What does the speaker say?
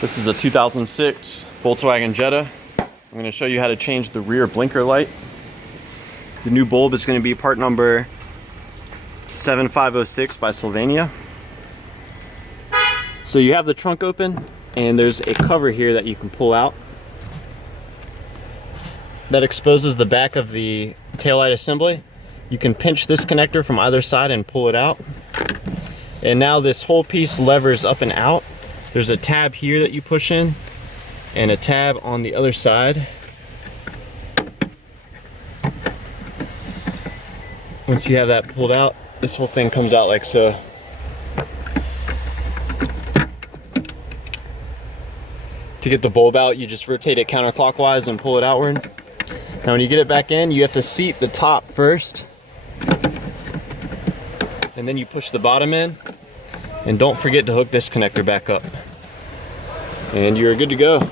This is a 2006 Volkswagen Jetta. I'm going to show you how to change the rear blinker light. The new bulb is going to be part number 7506 by Sylvania. So you have the trunk open and there's a cover here that you can pull out. That exposes the back of the taillight assembly. You can pinch this connector from either side and pull it out. And now this whole piece levers up and out. There's a tab here that you push in and a tab on the other side. Once you have that pulled out, this whole thing comes out like so. To get the bulb out, you just rotate it counterclockwise and pull it outward. Now when you get it back in, you have to seat the top first. And then you push the bottom in. And don't forget to hook this connector back up. And you're good to go.